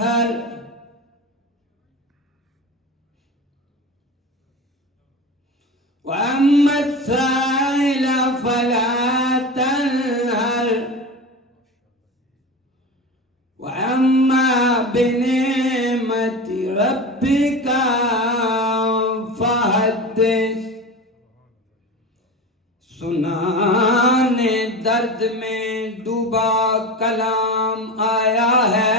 تنهر وأما السائل فلا تنهر وأما بنعمة ربك فحدث. سنانے درد میں ڈوبا کلام آیا ہے.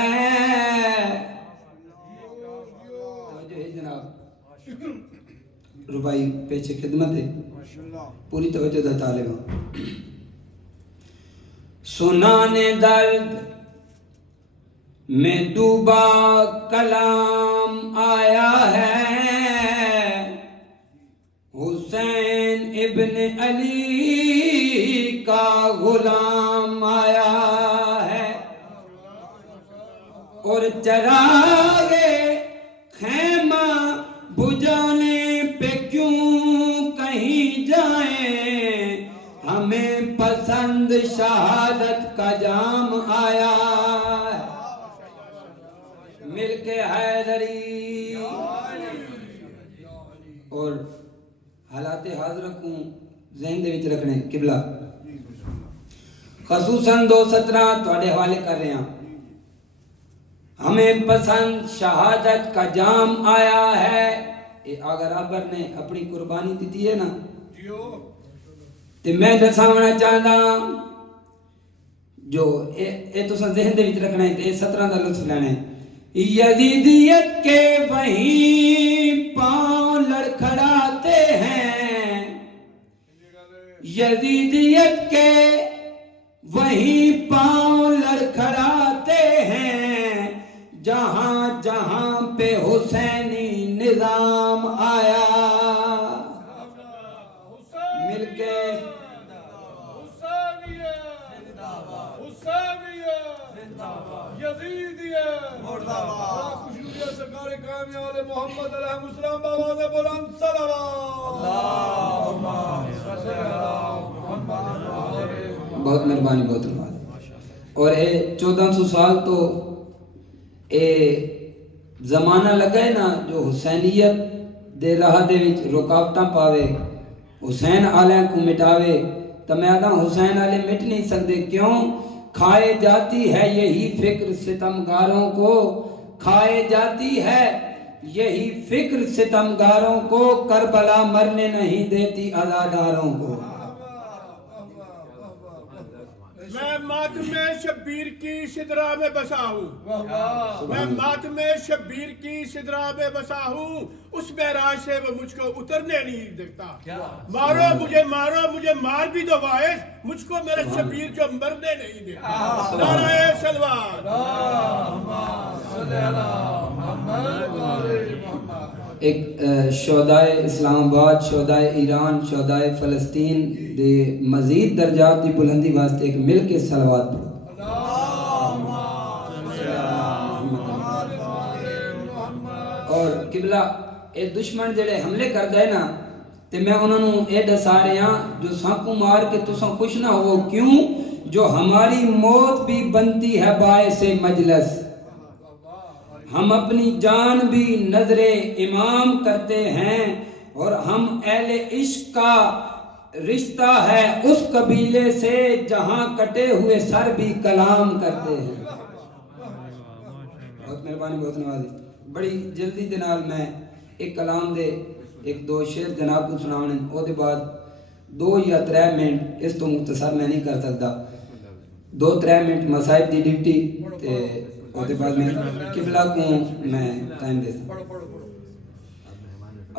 جناب ربائی پیچھے خدمت ہے, پوری توجہ دا طالب ہوں. سنانے درد میں ڈوبا کلام آیا ہے, حسین ابن علی کا غلام آیا ہے, اور چراغ خیمہ بجھانے پہ کیوں کہیں جائیں, ہمیں پسند شہادت کا جام آیا ہے. مل کے حیدری اور حالات حاضرہ کو ذہن دے وچ رکھنے. قبلہ خصوصاً 2:17 تواڈے حوالے کر رہے ہیں. ہمیں پسند شہادت کا جام آیا ہے. اگر ابر نے اپنی قربانی دیتی ہے نا تے میں دساونا چاہتا جو اے تو ذہن دے وچ رکھنا ہے تے 17 دا لطف لینا ہے. یزیدیت کے وہیں پاؤں لڑکھڑاتے ہیں, یزیدیت کے وہیں پاؤں لڑکھڑاتے ہیں, جہاں جہاں پہ حسینی نظام آیا. مل کے سرکار کامیاب محمد علیہ السلام بابا نے بلند صلوات. بہت مہربانی, بہت مہربانی. اور اے 1400 سال تو اے زمانہ لگا ہے نا جو حسینیت دے راہ دے وچ رکاوٹاں پاوے, حسین آلیاں کو مٹاوے. تو میں آدھا حسین آلے مٹ نہیں سکتے. کیوں؟ کھائے جاتی ہے یہی فکر ستمگاروں کو, کھائے جاتی ہے یہی فکر ستمگاروں کو, کربلا مرنے نہیں دیتی عزاداروں کو. میں ماتم شبیر کی سدرا میں بسا ہوں, میں ماتم شبیر کی سدرا میں بسا ہوں, اس معراج سے وہ مجھ کو اترنے نہیں دیتا. مارو مجھے مار بھی دو باعث, مجھ کو میرا شبیر جو مرنے نہیں دیتا. نعرہ سلوات. ایک شہدائے اسلام آباد, شہدائے ایران, شہدائے فلسطین دے مزید درجات دی بلندی واسطے ایک مل کے صلوات پڑھو. اور قبلہ اے دشمن جڑے حملے کر گئے نا تے میں انہوں نے اے دسا رہے ہیں جو سانکو مار کے تساں خوش نہ ہو. کیوں؟ جو ہماری موت بھی بنتی ہے باعث مجلس, ہم اپنی جان بھی نظر امام کرتے ہیں, اور ہم اہل عشق کا رشتہ ہے اس قبیلے سے جہاں کٹے ہوئے سر بھی کلام کرتے ہیں. بہت مہربانی, بہت نوازی. بڑی جلدی دے نال میں ایک کلام دے ایک دو شعر جناب کو سناونے, او دے بعد 2 یا 3 منٹ, اس تو مختصر میں نہیں کر سکتا, 2-3 منٹ مسائب دی ڈیوٹی تے اور دے بعد میں قبلہ کو میں ٹائم دے سکتا.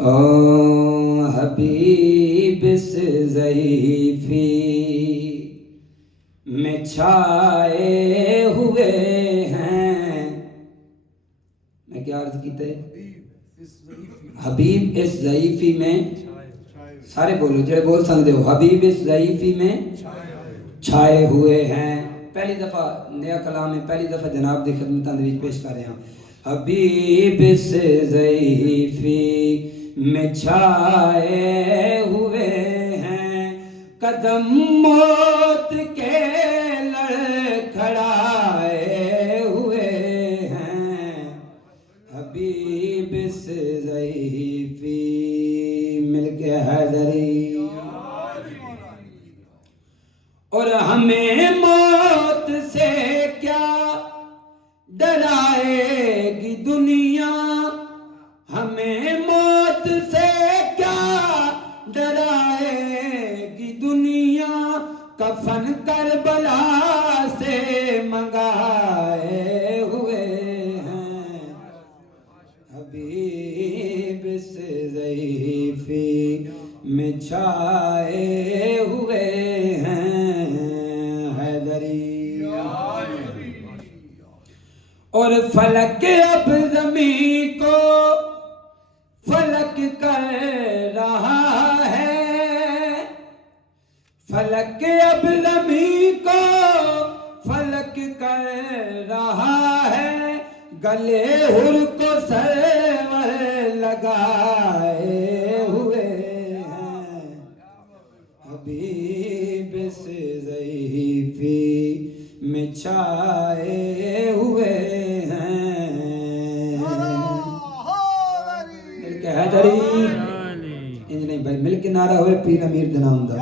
او حبیب اس ضعیفی میں چھائے ہوئے ہیں. میں کیا عرض کیتا ہے؟ حبیب اس ضعیفی میں, سارے بولو جڑے بول سکتے ہو, حبیب اس ضعیفی میں چھائے ہوئے ہیں. پہلی دفعہ نیا کلام ہے, پہلی دفعہ جناب دی خدمت اندر پیش کر رہے ہیں. حبیب اس ضعیفی میں چھائے ہوئے ہیں, قدم موت کے لڑکھڑائے ہوئے ہیں, حبیب سے ضعیفی مل کے حیدری اور ہمیں موت سے کیا ڈرائے گی دنیا ہمیں موت سے کیا ڈرائے گی دنیا کفن کربلا سے منگائے ہوئے ہیں حبیب سے ضعیفی میں چھائے ہوئے ہیں حیدری اور فلک اب زمین کو فلک کر رہا ہے فلک اب زمین کو فلک کر رہا ہے گلے ہر کو سرور لگائے ہوئے ہیں حبیب سے ضعیفی میں چھائے ہوئے ہیں مل کے حیدری انج نہیں بھائی مل کے نعرہ ہوئے پیر امیر دنام دا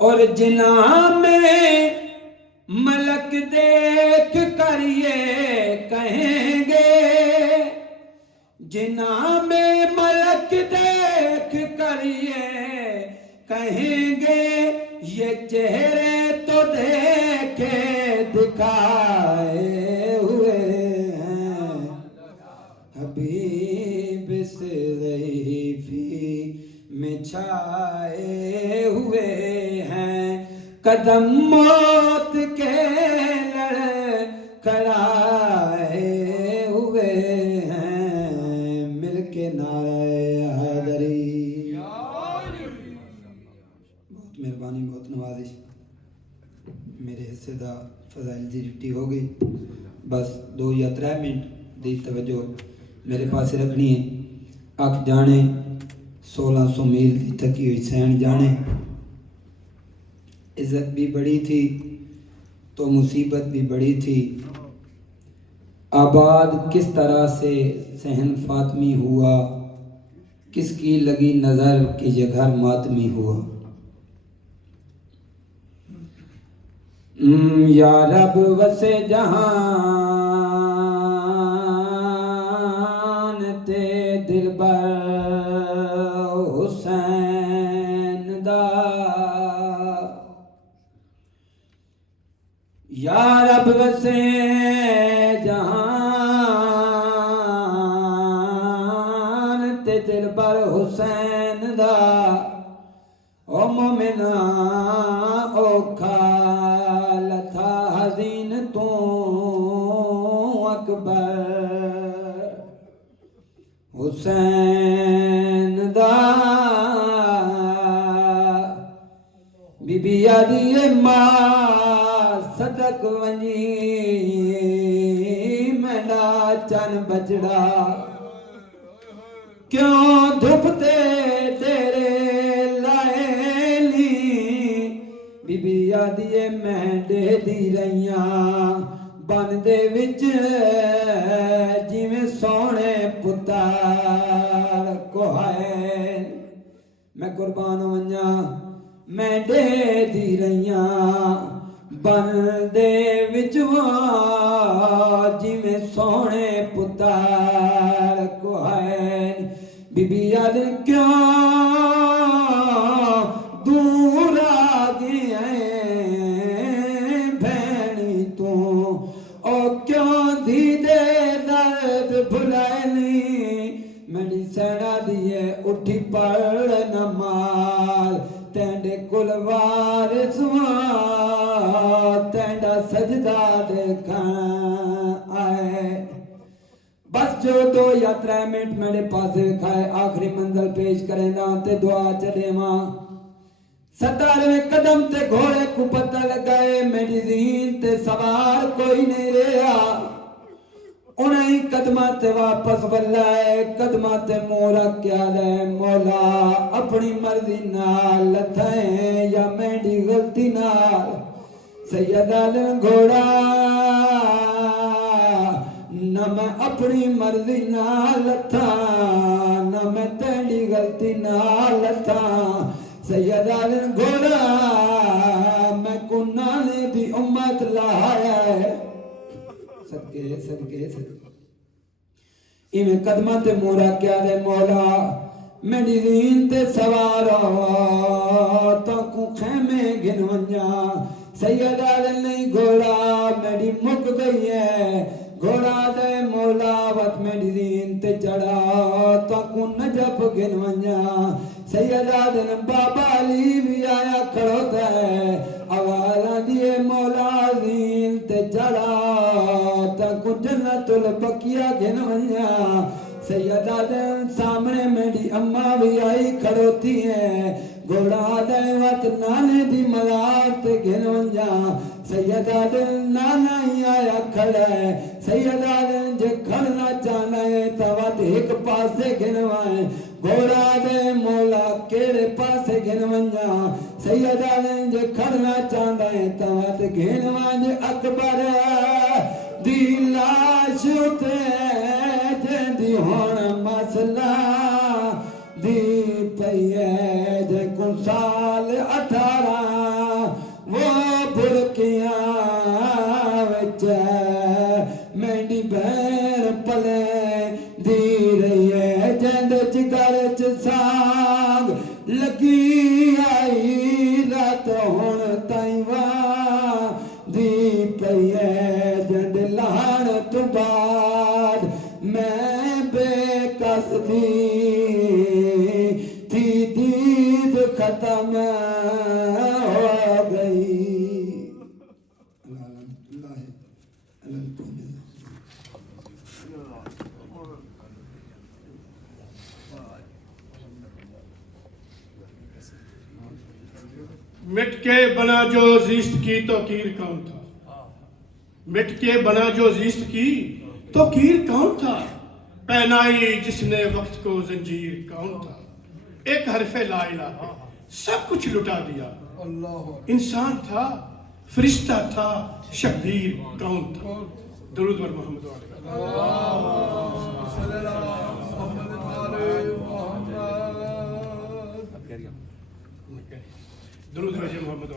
اور جناح میں ملک دیکھ کر یہ کہیں گے جناح میں ملک دیکھ کر یہ کہیں گے یہ چہرے تو دیکھے دکھائے ہوئے ہیں حبیب سے ضعیفی میں چھائے ہوئے ہیں قدم موت کے لڑ کڑائے ہوئے ہیں مل کے نعرہ حیدری بہت مہربانی بہت نوازش میرے حصے دا فضائل دی ڈیوٹی ہو گئی بس 2 یا 3 منٹ دی توجہ میرے پاس رکھنی ہے آنکھ جانے 1600 میل دی تکی ہوئی سین جانے عزت بھی بڑی تھی تو مصیبت بھی بڑی تھی آباد کس طرح سے صحن فاطمی ہوا کس کی لگی نظر کہ یہ گھر ماتمی ہوا یا رب وسے جہان تے دلبر حسین دا یا رب وسے جہان تے دلبر حسین دا او مومنا اوکھا لتھا حزین تو اکبر حسین دا بی بی آدھی ماں صدق ونی مینڈا چن بچڑا کیوں دھپتے تیرے لائے لی بی بی آدھی مینڈے دی رہیاں بن دے وچ جویں سونے پتر کوہائے میں قربان ونجا میں دے دی رہیاں بن دے وچ جویں سونے پتر کوہائے بی بی یاد کیوں دور آ گئے بھینی تو او کیوں دی دے درد بھلائے نہیں میری سینا دیے اٹھی پڑھ نماز تینڈے کلوار سوان تینڈا سجدہ دیکھن آئے بس جو 2 یا 3 منٹ میرے پاس کھائے آخری منزل پیش کریں نا تے دعا چلے ماں 17ویں قدم تے گھوڑے کو پتہ لگائے میری ذہن تے سوار کوئی نہیں رہا انہیں قدمات واپس بلائے قدمات مورا کیا لے مولا اپنی مرضی نال لتھائیں یا میری غلطی نال سید عالم گھوڑا نہ میں اپنی مرضی نال لتھا نہ میں تیری غلطی نال لتھا سید عالم گھوڑا میں کو نانے دی امت لایا ہے صدقے صدقے صدقے ایویں قدمہ تے مورا کیا دے مولا میری دین تے سوارا تو کو خیمے گن ونجا سید عالم نہیں گھوڑا میری مک گئی ہے گھوڑا دے مولا وقت میری دین تے چڑھا تو کو نجف گن ونجا سید عالم بابا علی بھی آیا کھڑوتا ہے آوازاں دیے مولا دین تے چڑھا تو کو جنت البقیہ گن ونجا سید عالم سامنے میری اماں بھی آئی کھڑوتی ہیں گھوڑا دے وقت نانے دی مزار تے گھن ونجا سید عالم نانا ہی آیا کھڑا ہے سید عالم جے کھڑنا چاہنا ہے تو وقت ایک پاسے گھنوائیں گھوڑا دے مولا کیڑے پاسے گھن ونجا سید عالم جے کھڑنا چاہنا ہے تو وقت گھنوائیں جے اکبر دی لاش اتے دی ہون مسئلہ دی پئیے جے کن سال 18 وہ برکیاں وچ میری بہن پلے دی رہی ہے جند جگر چ سانگ لگی آئی رات ہون تائیں واں دی پئیے جند لہن تو بعد میں بے قصدی تھی دید ختم ہو گئی مٹ کے بنا جو زیست کی توقیر کون تھا مٹ کے بنا جو زیست کی توقیر کون تھا پہنائی جس نے وقت کو زنجیر کون تھا ایک حرف لا الہ سب کچھ لٹا دیا انسان تھا فرشتہ تھا شبیر کون تھا درود بر محمد درود بر محمد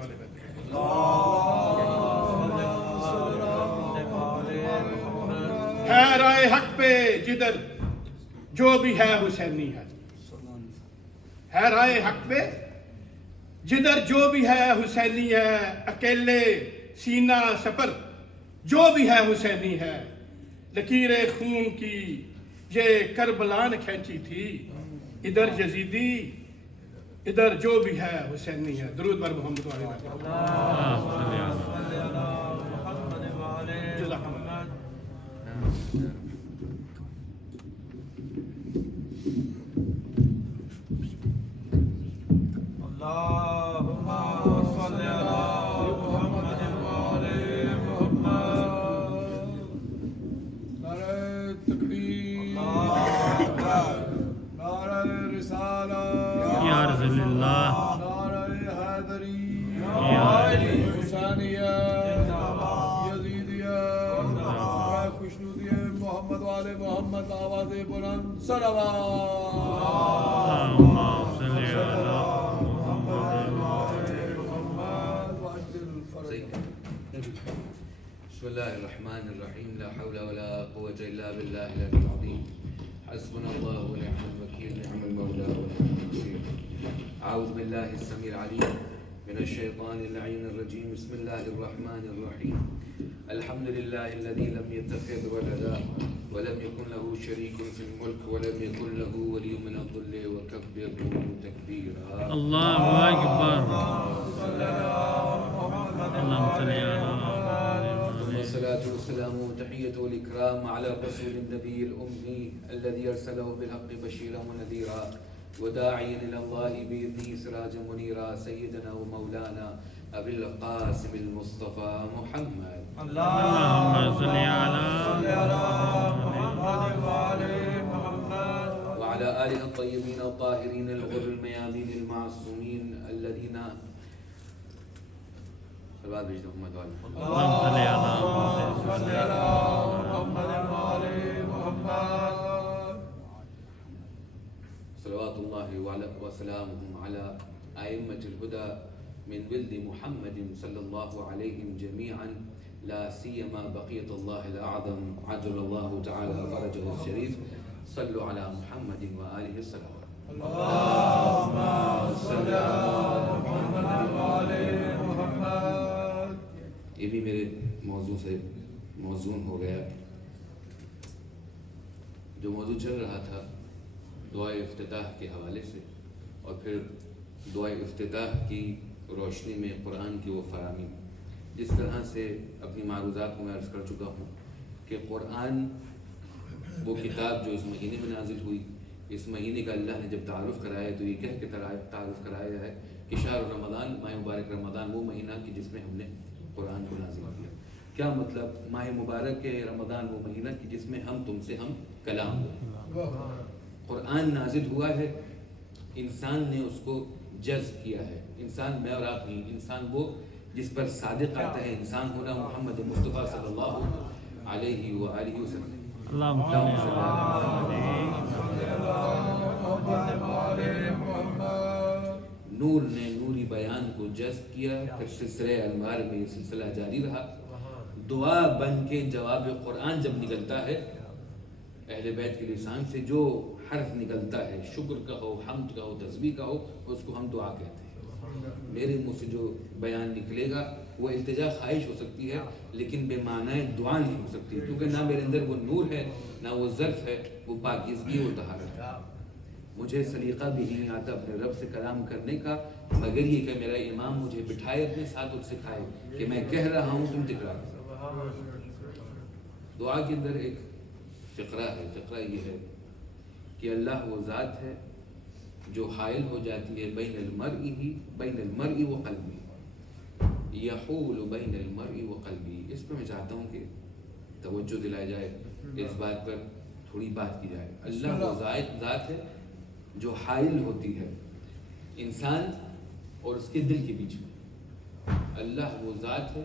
ہے رائے حق پہ جدھر جو بھی ہے حسینی ہے رائے حق پہ جدھر جو بھی ہے حسینی ہے اکیلے سینہ سپر جو بھی ہے حسینی ہے لکیر خون کی یہ کربلا نے کھینچی تھی ادھر یزیدی ادھر جو بھی ہے حسینی ہے درود بر محمد محمد آواز بلند بسم الله الرحمن الرحيم لا حول ولا قوة إلا بالله العلي العظيم حسبنا الله ونعم الوكيل نعم المولى ونعم النصير أعوذ بالله السميع العليم من الشيطان اللعين الرجيم بسم الله الرحمن الرحيم الحمد لله الذي لم يتخذ ولدا ولم يكن له شريك في الملك ولم يكن له ولي من الظل وكبره تكبيرا الله أكبر اللهم صل على والصلاة والسلام وتحية والإكرام على الرسول النبي الأمي الذي أرسله بالحق بشيرا ونذيرا وداعيا إلى الله بإذنه سراجا منيرا سيدنا ومولانا أبي القاسم المصطفى محمد اللهم صل على وعلى آله الطيبين الطاهرين الغر الميامين المعصومين الذين صلوات بھیج دو محمد والے اللهم صل على صلوات الله وسلامه على أئمة الهدى من ولد محمد صلى الله عليهم جميعا لا سيما بقية الله الأعظم عجل الله تعالى فرجه الشريف صلوا على محمد وآله الصلوات یہ بھی میرے موضوع سے موزون ہو گیا. جو موضوع چل رہا تھا دعائے افتتاح کے حوالے سے اور پھر دعائے افتتاح کی روشنی میں قرآن کی وہ فراہمی، جس طرح سے اپنی معروضات کو میں عرض کر چکا ہوں کہ قرآن وہ کتاب جو اس مہینے میں نازل ہوئی، اس مہینے کا اللہ نے جب تعارف کرایا تو یہ کہہ کے تعارف کرایا ہے کہ شہر رمضان، ماہ مبارک رمضان وہ مہینہ کہ جس میں ہم نے قرآن کو نازل کیا. کیا مطلب؟ ماہ مبارک کے رمضان وہ مہینہ کہ جس میں ہم تم سے ہم کلام ہوئے. قرآن نازل ہوا ہے، انسان نے اس کو جذب کیا ہے. انسان میں اور آپ نہیں، انسان وہ جس پر صادق آتا ہے انسان ہونا محمد مصطفیٰ صلی اللہ علیہ وآلہ وسلم. اللهم صل على نور نے نوری بیان کو جذب کیا، پھر سلسلہ انوار میں یہ سلسلہ جاری رہا. دعا بن کے جواب قرآن جب نکلتا ہے اہل بیت کے لسان سے، جو حرف نکلتا ہے شکر کا ہو، حمد کا ہو، تسبیح کا ہو، اس کو ہم دعا کہتے ہیں. میرے منہ سے جو بیان نکلے گا وہ التجا خواہش ہو سکتی ہے لیکن بے معنی دعا نہیں ہو سکتی، کیونکہ نہ میرے اندر وہ نور ہے، نہ وہ ظرف ہے، وہ پاکیزگی و طہارت ہے. مجھے سلیقہ بھی نہیں آتا اپنے رب سے کلام کرنے کا، مگر یہ کہ میرا امام مجھے بٹھائے اپنے ساتھ اور سکھائے کہ میں کہہ رہا ہوں تم تکرار کرو. دعا کے اندر ایک فقرہ ہے. فقرہ یہ ہے کہ اللہ وہ ذات ہے جو حائل ہو جاتی ہے بین المرء و قلبی، یحول بین المرء و قلبی. اس پہ میں چاہتا ہوں کہ توجہ دلائی جائے، اس بات پر تھوڑی بات کی جائے. اللہ وہ ذات ہے جو حائل ہوتی ہے انسان اور اس کے دل کے بیچ میں. اللہ وہ ذات ہے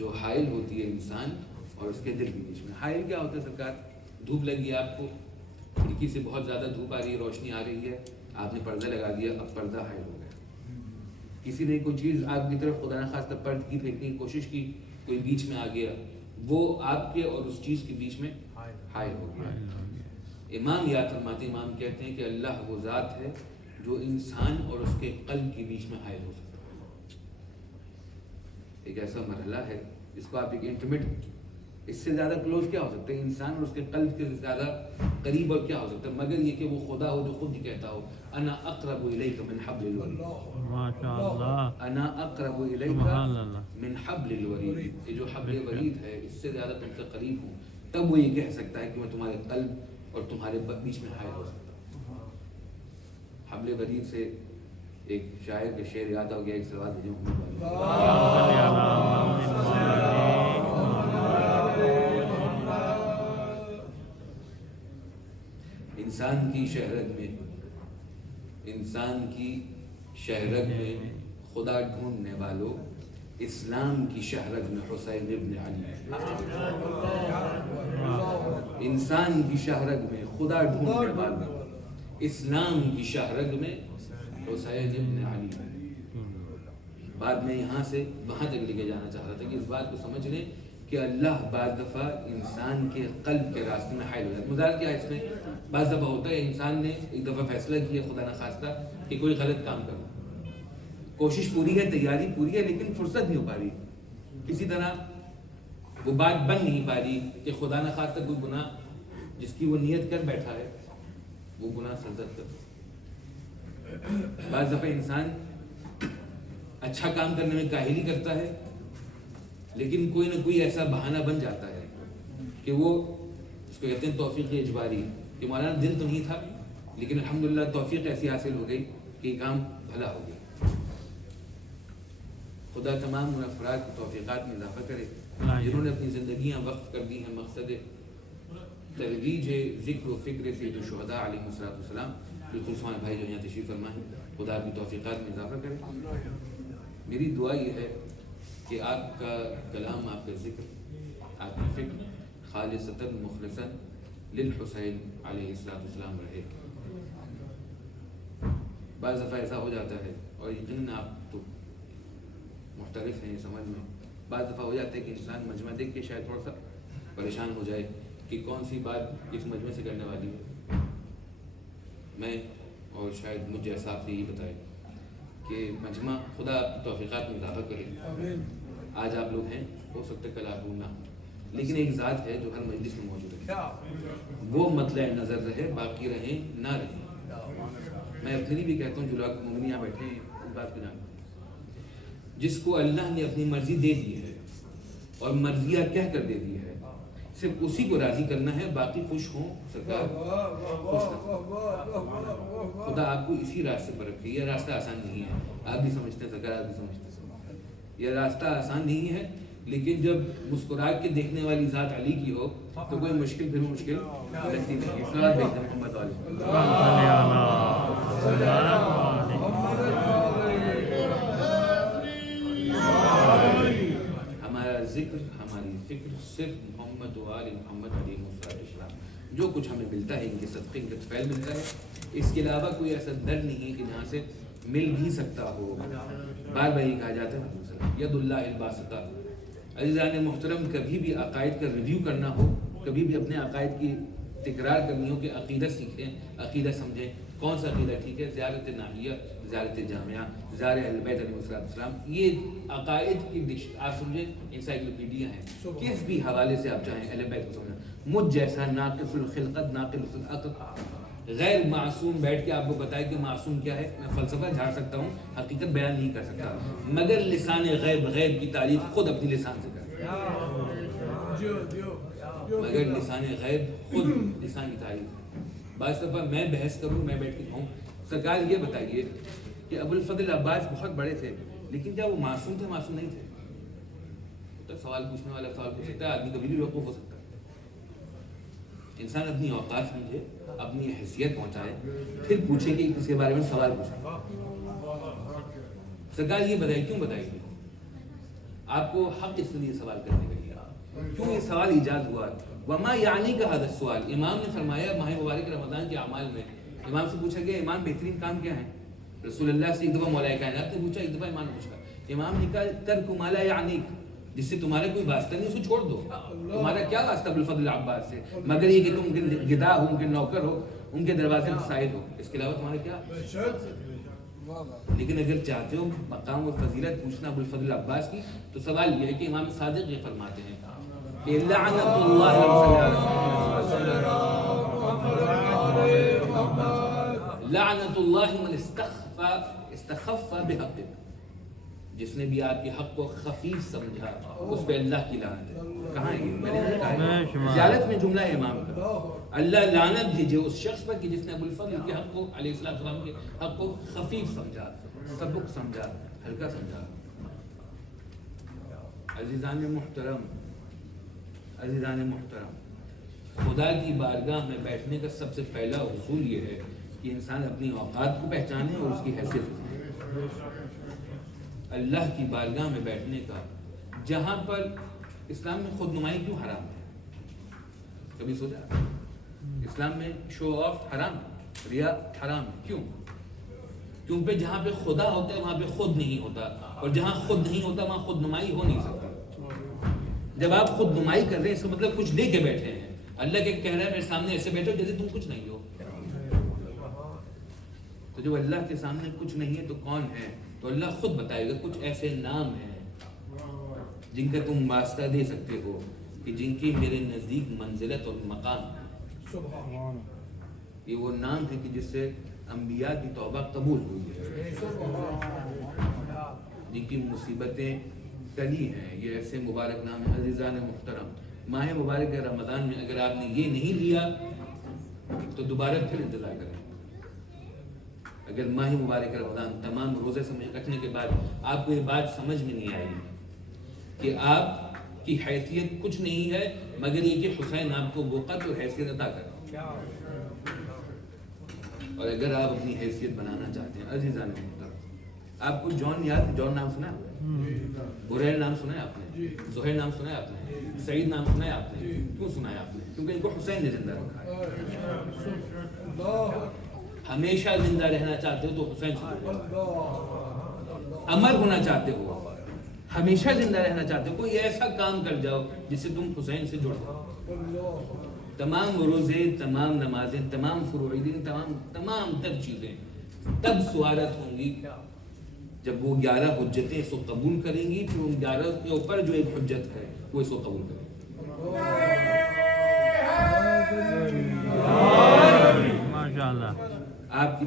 جو حائل ہوتی ہے انسان اور اس کے دل کے بیچ میں. حائل کیا ہوتا ہے سرکار؟ دھوپ لگی ہے آپ کو، کھڑکی سے بہت زیادہ دھوپ آ رہی ہے، روشنی آ رہی ہے، آپ نے پردہ لگا دیا، اب پردہ حائل ہو گیا. کسی نے کوئی چیز آپ کی طرف خدا نخواستہ پرد کی، پھینکنے کی کوشش کی، کوئی بیچ میں آ گیا، وہ آپ کے اور اس چیز کے بیچ میں حائل ہو گیا. امام یاد فرماتے، امام کہتے ہیں کہ اللہ وہ ذات ہے جو انسان اور اس کے قلب کے بیچ میں حائل ہو سکتا ہے. ایک ایسا مرحلہ ہے جس کو آپ ایک انٹیمیٹ، اس سے زیادہ کلوز کیا ہو سکتا ہے انسان اور اس کے قلب کے زیادہ قریب اور کیا ہو سکتا ہے مگر یہ کہ وہ خدا ہو جو خود ہی کہتا ہو انا اقرب الیک من حبل الورید. ماشاء اللہ، انا اقرب الیک سبحان اللہ. من حبل الورید. یہ جو حبل ورید ہے اس سے زیادہ تم سے قریب ہوں، تب وہ یہ کہہ سکتا ہے کہ میں تمہارے قلب اور تمہارے بیچ میں حائل ہو سکتا ہوں. حبل ورید سے ایک شاعر کے شعر یاد ہو گیا، ایک سوال بھیجوں. انسان کی شہرت میں خدا ڈھونڈنے والوں، اسلام کی شہرت میں حسین ابن علی. انسان کی شہرت میں خدا ڈھونڈنے والوں، اسلام کی شہرت میں حسین ابن علی. بعد میں یہاں سے وہاں تک لے کے جانا چاہ رہا تھا کہ اس بات کو سمجھ لیں کہ اللہ بعض دفعہ انسان کے قلب کے راستے میں حائل ہو جاتا ہے. مزار کیا اس میں بعض دفعہ ہوتا ہے انسان نے ایک دفعہ فیصلہ کیا خدا نخواستہ کہ کوئی غلط کام کرو، کوشش پوری ہے، تیاری پوری ہے، لیکن فرصت نہیں ہو پا رہی، کسی طرح وہ بات بن نہیں پا رہی کہ خدا نخواستہ کوئی گناہ جس کی وہ نیت کر بیٹھا ہے وہ گناہ سرزد کر. بعض دفعہ انسان اچھا کام کرنے میں کاہلی کرتا ہے لیکن کوئی نہ کوئی ایسا بہانہ بن جاتا ہے کہ وہ اس کو کہتے ہیں توفیق اجباری، کہ مولانا دل تو نہیں تھا لیکن الحمدللہ توفیق ایسی حاصل ہو گئی کہ یہ کام بھلا ہو گیا. خدا تمام ان افراد کی توفیقات میں اضافہ کرے جنہوں نے اپنی زندگیاں وقف کر دی ہیں مقصد ترویج ذکر و فکر سید الشہداء علیہ السلام. بالکل سوائے بھائی جو یہاں تشریف فرما ہے، خدا اپنی توفیقات میں اضافہ کرے. میری دعا یہ ہے کہ آپ کا کلام، آپ کا ذکر، آپ کی فکر خالصتاً مخلصاً للحسین علیہ السلام رہے۔ بعض دفعہ ایسا ہو جاتا ہے، اور یقیناً آپ تو محترف ہیں سمجھ میں، بعض دفعہ ہو جاتا ہے کہ انسان مجمع دیکھ کے شاید تھوڑا سا پریشان ہو جائے کہ کون سی بات اس مجمع سے کرنے والی ہے۔ میں اور شاید مجھ جیسا آپ سے یہی بتائے کہ مجمع خدا توفیقات میں اضافہ کرے۔ آج آپ لوگ ہیں، ہو سکتا ہے کل آپ لوگ نہ، لیکن ایک ذات ہے جو ہر مجلس میں موجود ہے، وہ مطلع نظر رہے، باقی رہیں نہ رہیں۔ میں اپنے لیے بھی کہتا ہوں جو لوگ مومن یہاں بیٹھے ہیں اس بات کو جانتے ہیں، جس کو اللہ نے اپنی مرضی دے دی ہے اور مرضیہ کہہ کر دے دی ہے، صرف اسی کو راضی کرنا ہے، باقی خوش ہوں سرکار خوش رہو۔ خدا آپ کو اسی راستے پر رکھے۔ یہ راستہ آسان نہیں ہے، آپ بھی سمجھتے ہیں سرکار، آپ بھی سمجھتے ہیں، یہ راستہ آسان نہیں ہے، لیکن جب مسکرا کے دیکھنے والی ذات علی کی ہو تو کوئی مشکل پھر مشکل لگتی نہیں ہے۔ صلوات بھیجتے ہیں محمد علیہ۔ ہمارا ذکر، ہماری فکر صرف محمد و آل محمد علیہ السلام، جو کچھ ہمیں ملتا ہے ان کے صدقے، ان کے طفیل ملتا ہے، اس کے علاوہ کوئی ایسا در نہیں ہے کہ جہاں سے مل بھی سکتا ہو۔ بار بار یہ کہا جاتا ہے ید اللہ الباسطہ۔ عزیزان محترم، کبھی بھی عقائد کا ریویو کرنا ہو، کبھی بھی اپنے عقائد کی تکرار کرنی ہو کہ عقیدہ سیکھیں، عقیدہ سمجھیں، کون سا عقیدہ ٹھیک ہے، زیارت ناحیہ، زیارت جامعہ، زیارت اہل بیت علیہ السلام، یہ عقائد کی آپ سمجھیں انسائکلوپیڈیا ہیں، کس بھی حوالے سے آپ چاہیں اہل بیت کو سمجھیں۔ مجھ جیسا ناقص الخلقت، ناقص العقل، غیر معصوم بیٹھ کے آپ کو بتائے کہ معصوم کیا ہے، میں فلسفہ جھاڑ سکتا ہوں، حقیقت بیان نہیں کر سکتا، مگر لسان غیب، غیب کی تعریف خود اپنی لسان سے کرے، مگر لسان غیب خود لسان کی تعریف۔ بعض دفعہ میں بحث کروں، میں بیٹھ کے کہوں سرکار یہ بتائیے کہ ابو الفضل عباس بہت بڑے تھے، لیکن کیا وہ معصوم تھے، معصوم نہیں تھے؟ تو سوال پوچھنے والا سوال پوچھ سکتا ہے، آدمی کبھی بھی بیوقوف ہو سکتا ہے۔ انسان اپنی اوقات سمجھے، اپنی حیثیت پہنچائے، پھر پوچھے کہ کسی کے بارے میں سوال پوچھے۔ سرکار یہ بتائیے، کیوں بتائیے آپ کو حق اس لیے سوال کرنے کا لیا، کیوں یہ سوال ایجاد ہوا؟ وما یعنی کا حدث سوال۔ امام نے فرمایا ماہ مبارک رمضان کے اعمال میں امام سے پوچھا گیا امام بہترین کام کیا ہے؟ رسول اللہ سے ایک دفعہ مولا کائنات نے پوچھا، ایک دفعہ امام نے پوچھا، امام نے کہا ترک ما لا یعنیک، جس سے تمہارا کوئی واسطہ نہیں اس کو چھوڑ دو۔ تمہارا کیا واسطہ ابوالفضل عباس سے، مگر یہ کہ تم گدا ہو، ان کے نوکر ہو، ان کے دروازے پر سائد ہو، اس کے علاوہ تمہارا کیا؟ لیکن اگر چاہتے ہو مقام و فضیلت پوچھنا ابوالفضل عباس کی، تو سوال یہ ہے کہ امام صادق یہ فرماتے ہیں کہ لعنت اللہ لعنت اللہ من استخف بحق، جس نے بھی آپ کے حق کو خفیف سمجھا اس پہ اللہ کی لعنت ہے۔ کہاں ہے یہ؟ میں نے کہا ہے زیارت میں جملہ ہے امام کا، اللہ لعنت بھیجے اس شخص پر کہ جس نے ابوالفضل کے حق کو، علیہ السلام کے حق کو خفیف سمجھا، سبک سمجھا، ہلکا سمجھا۔ عزیزان محترم، عزیزان محترم، خدا کی بارگاہ میں بیٹھنے کا سب سے پہلا اصول یہ ہے کہ انسان اپنی اوقات کو پہچانے اور اس کی حیثیت کو۔ اللہ کی بارگاہ میں بیٹھنے کا، جہاں پر اسلام میں خود نمائی کیوں حرام ہے؟ کبھی سوچا؟ اسلام میں شو آف حرام، ریا حرام، کیوں؟ کیونکہ جہاں پہ خدا ہوتا ہے وہاں پہ خود نہیں ہوتا، اور جہاں خود نہیں ہوتا وہاں خود نمائی ہو نہیں سکتا۔ جب آپ خود نمائی کر رہے ہیں اس کا مطلب کچھ لے کے بیٹھے ہیں، اللہ کے کہہ رہا ہے میرے سامنے ایسے بیٹھو جیسے تم کچھ نہیں ہو۔ تو جب اللہ کے سامنے کچھ نہیں ہے تو کون ہے؟ تو اللہ خود بتائے گا کچھ ایسے نام ہیں جن کا تم واسطہ دے سکتے ہو کہ جن کی میرے نزدیک منزلت اور مقام ہے۔ یہ وہ نام ہے کہ جس سے انبیاء کی توبہ قبول ہوئی ہے، جن کی مصیبتیں ٹلی ہیں، یہ ایسے مبارک نام ہیں۔ عزیزان محترم، ماہ مبارک رمضان میں اگر آپ نے یہ نہیں لیا تو دوبارہ پھر انتظار کریں۔ اگر ماہ مبارک رمضان تمام روزے سمجھ رکھنے کے بعد آپ کو یہ بات سمجھ میں نہیں آئی کہ آپ کی حیثیت کچھ نہیں ہے مگر یہ کہ حسین آپ کو وقت اور حیثیت عطا کرا، اور اگر آپ اپنی حیثیت بنانا چاہتے ہیں عزیزان محترم، آپ کو جون نام سنا ہے؟ بریل نام سنا ہے آپ نے؟ زہیر نام سنا ہے آپ نے؟ سعید نام سنا ہے آپ نے؟ کیوں سنا ہے آپ نے؟ کیونکہ ان کو حسین نے زندہ رکھا ہے. ہمیشہ زندہ رہنا چاہتے ہو تو حسین سے جڑو. امر ہونا چاہتے ہو، ہمیشہ زندہ رہنا چاہتے ہو، کوئی ایسا کام کر جاؤ جس سے تم حسین سے جڑ جاؤ. تمام روزے، تمام نمازیں، تمام فروعی دین، تمام تر چیزیں تب سوارت ہوں گی جب وہ 11 حجتیں اس کو قبول کریں گی، پھر ان 11 کے اوپر جو ایک حجت ہے وہ اس کو قبول کریں گی. ماشاءاللہ. آپ کی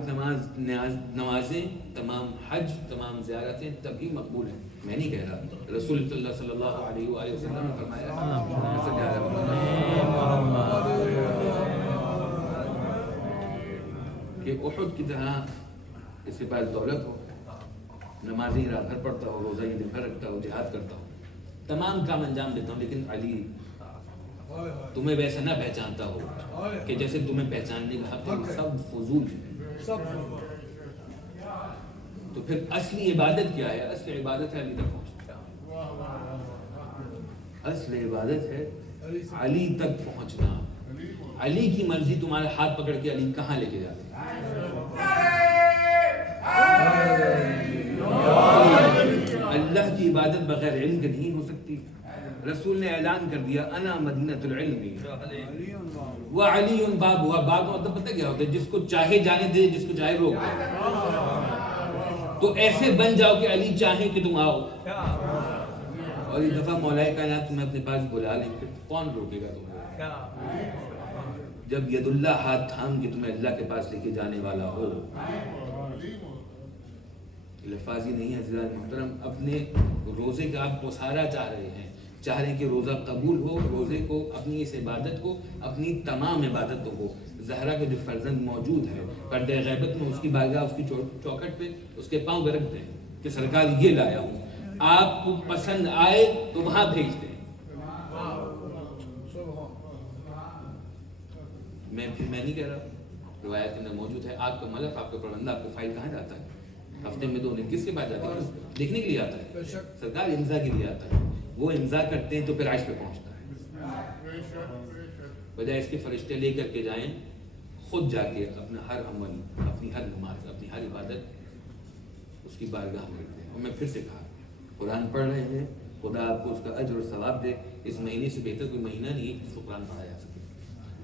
نمازیں، تمام حج، تمام زیارتیں تبھی مقبول ہیں. میں نہیں کہہ رہا، رسول اللہ صلی اللہ علیہ وآلہ وسلم نے فرمایا کہ احد کی طرح اس کے پاس دولت ہو، نمازیں رات بھر پڑھتا ہو، روزہ دن بھر رکھتا ہو، جہاد کرتا ہو، تمام کام انجام دیتا ہوں، لیکن علی تمہیں ویسا نہ پہچانتا ہو کہ جیسے تمہیں پہچاننے کا حق ہے. سب فضول ہے. تو پھر اصلی عبادت کیا ہے؟ اصل عبادت ہے علی تک پہنچنا. اصل عبادت ہے علی تک پہنچنا. علی کی مرضی تمہارے ہاتھ پکڑ کے علی کہاں لے کے جاتے ہیں. اللہ کی عبادت بغیر علم کے نہیں ہو سکتی. رسول نے اعلان کر دیا انا مدینۃ العلم وعلی باب ہوا. باب کا مطلب پتہ کیا ہوتا ہے؟ جس کو چاہے جانے دے، جس کو چاہے روک دے. تو ایسے بن جاؤ کہ علی چاہیں کہ تم آؤ. اور ایک دفعہ مولا کائنات تمہیں اپنے پاس بلا لیں، پھر کون روکے گا تمہیں؟ جب ید اللہ ہاتھ تھام کے تمہیں اللہ کے پاس لے کے جانے والا ہو. لفاظی نہیں عزیزان محترم، اپنے روزے کا آپ مسارہ چاہ رہے ہیں، چاہ رہے ہیں کہ روزہ قبول ہو. روزے کو، اپنی اس عبادت کو، اپنی تمام عبادتوں کو، زہرا کا جو فرزند موجود ہے پردہ غیبت میں، اس کی بارگاہ، اس کی چوکھٹ پہ اس کے پاؤں پہ رکھ دیں کہ سرکار یہ لایا ہوں، آپ کو پسند آئے تو وہاں بھیج دیں. میں نہیں کہہ رہا، روایت میں موجود ہے. آپ کا ملک، آپ کا پربندہ، آپ کا فائل کہاں جاتا ہے؟ ہفتے میں 2 دن کس کے پاس جاتا ہے؟ دیکھنے کے لیے آتا ہے. سرکار امضا کے لیے آتا ہے. وہ امضا کرتے ہیں تو پھر عرش پہ پہنچتا ہے. بجائے اس کے فرشتے لے کر کے جائیں، خود جا کے اپنا ہر عمل، اپنی ہر نماز، اپنی ہر عبادت اس کی بارگاہ میں رکھتے ہیں. اور میں پھر سے کہا، قرآن پڑھ رہے ہیں، خدا آپ کو اس کا اجر اور ثواب دے. اس مہینے سے بہتر کوئی مہینہ نہیں ہے جس کو قرآن پڑھا جا سکے.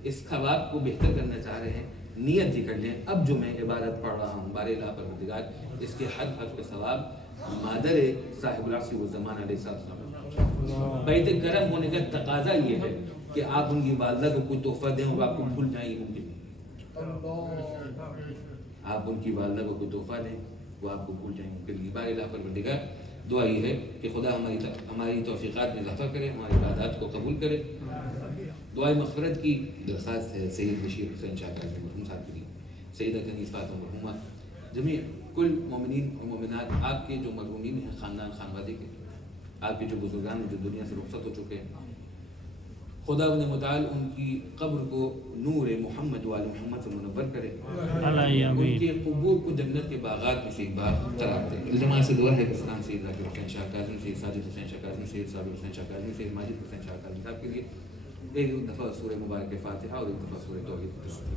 اس ثواب کو بہتر کرنا چاہ رہے ہیں، نیت ہی کر لیں اب جو میں عبادت پڑھ رہا ہوں بار الہ پروردگار، اس کے ہر حرف کا ثواب مادر صاحب العصر والزمان علیہ السلام. بیت کرم ہونے کا تقاضا یہ ہے کہ آپ ان کی والدہ کو کوئی تحفہ دیں اور آپ کو بھول جائیں. ممکن آپ ان کی والدہ کو کوئی تحفہ دیں، وہ آپ کو بھول جائیں. ممکن بار الہ پروردگار دعا یہ ہے کہ خدا ہماری توفیقات میں اضافہ کرے، ہماری عبادات کو قبول کرے. دعائے مغفرت کی درخواست ہے سید بشیر حسین شاہ قاضمی مرحوم صاحب کے لیے، سیدہ کنیز فاطمہ مرحومہ، جميع کل مومنین اور مومنات، آپ کے جو مرحومین ہیں خاندان خانوادے کے، آپ کے جو بزرگان ہیں جو دنیا سے رخصت ہو چکے ہیں، خدا متعال ان کی قبر کو نور محمد وآل محمد سے منور کرے، ان کے قبور کو جنت کے باغات میں سے ایک بار قرار دے. التماس سے دعا ہے کہ اسلام سید ذاکر حسین شاہ قاضمی، سید ساجد حسین شاہ قاضمی، سید صابر حسین شاہ قاضمی، سید ماجد حسین شاہ قاضمی صاحب کے لیے ایک دفعہ سورہ مبارک فاتحہ اور ایک دفعہ سورہ توحید.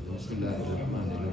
بسم اللہ الرحمن الرحیم.